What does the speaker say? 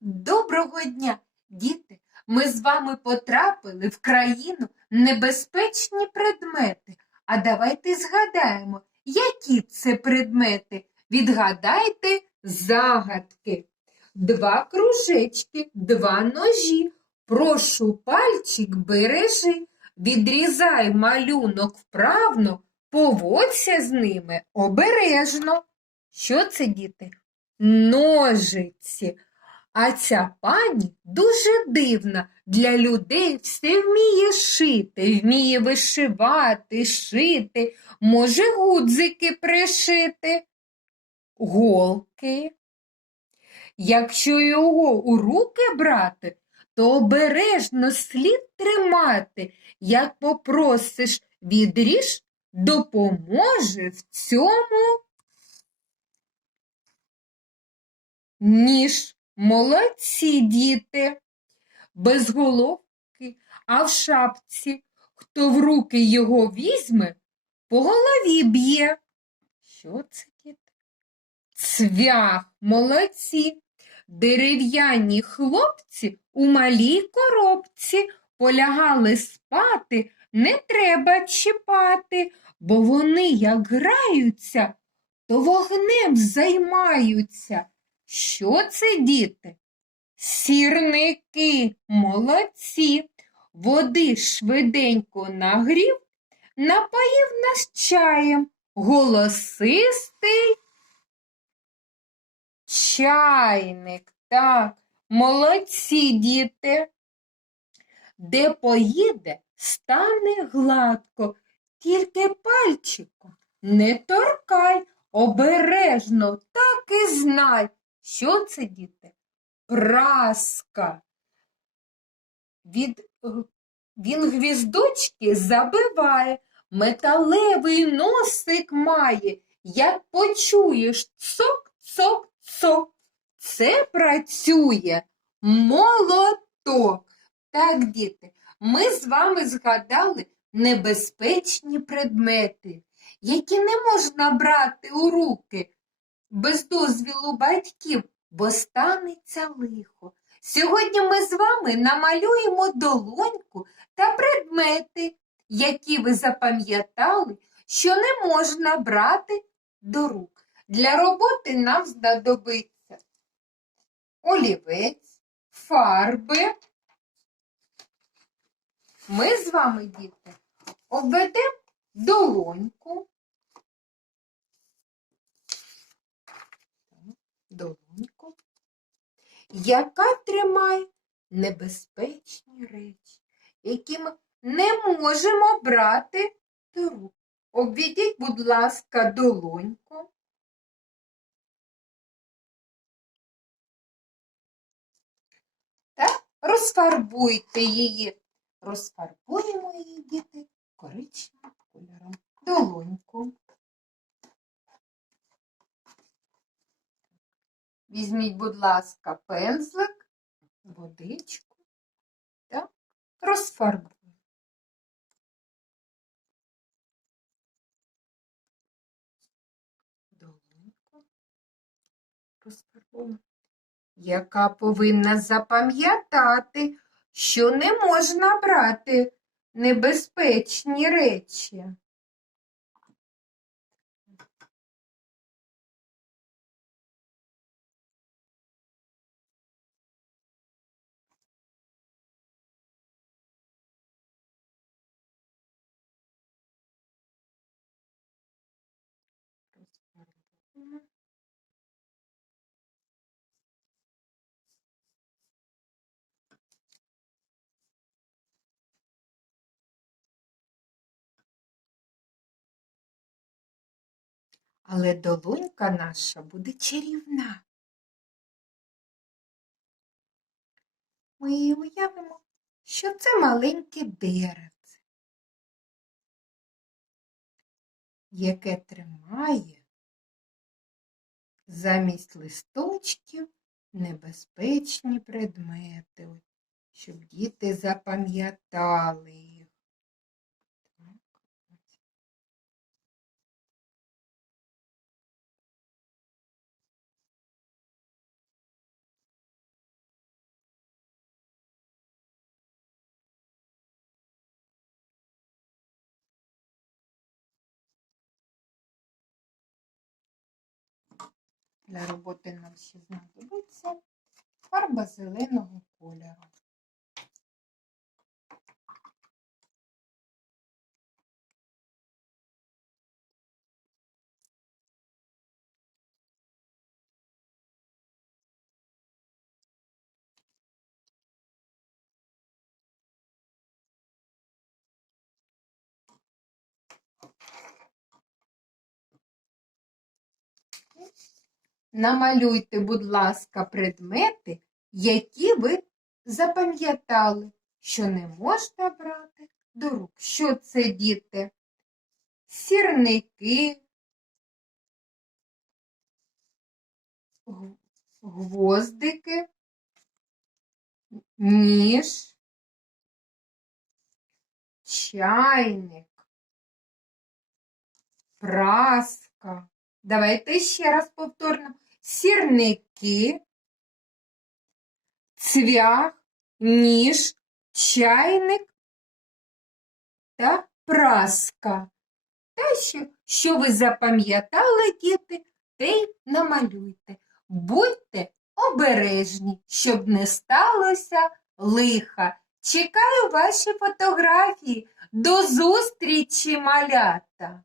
Доброго дня, діти! Ми з вами потрапили в країну небезпечні предмети. А давайте згадаємо, які це предмети. Відгадайте загадки. Два кружечки, два ножі. Прошу пальчик бережи. Відрізай малюнок вправно, поводься з ними обережно. Що це, діти? Ножиці. А ця пані дуже дивна. Для людей все вміє шити, вміє вишивати, шити, може гудзики пришити, голки. Якщо його у руки брати, то обережно слід тримати. Як попросиш відріж, допоможе в цьому ніж. Молодці діти, без головки, а в шапці. Хто в руки його візьме, по голові б'є. Що це діти? Цвях, молодці. Дерев'яні хлопці у малій коробці полягали спати, не треба чіпати, бо вони, як граються, то вогнем займаються. Що це, діти? Сірники молодці. Води швиденько нагрів, напоїв нас чаєм, голосистий чайник. Так, молодці діти. Де поїде, стане гладко, тільки пальчиком не торкай, обережно так і знай. Що це, діти? Праска. Від, е, він гвіздочки забиває, металевий носик має. Як почуєш цок, цок, цок. Це працює молоток. Так, діти, ми з вами згадали небезпечні предмети, які не можна брати у руки без дозвілу батьків, бо станеться лихо. Сьогодні ми з вами намалюємо долоньку та предмети, які ви запам'ятали, що не можна брати до рук. Для роботи нам знадобиться олівець, фарби. Ми з вами, діти, обведемо долоньку. Долоньку, яка тримає небезпечні речі, які ми не можемо брати до рук. Обведіть, будь ласка, долоньку. Та розфарбуйте її. Розфарбуємо її, діти, коричневим кольором. Долоньку. Візьміть, будь ласка, пензлик, водичку та розфарбуйте. Долоньку розфарбуємо, яка повинна запам'ятати, що не можна брати небезпечні речі. Але долонька наша буде чарівна. Ми уявимо, що це маленьке деревце, яке тримає замість листочків небезпечні предмети, щоб діти запам'ятали Для роботи нам ще знадобиться фарба зеленого кольору. Намалюйте, будь ласка, предмети, які ви запам'ятали, що не можна брати до рук. Що це, діти? Сірники, гвоздики, ніж, чайник, праска. Давайте ще раз повторно. Сірники, цвях, ніж, чайник та праска. Те, що, що ви запам'ятали, діти, те й намалюйте. Будьте обережні, щоб не сталося лиха. Чекаю ваші фотографії. До зустрічі, малята!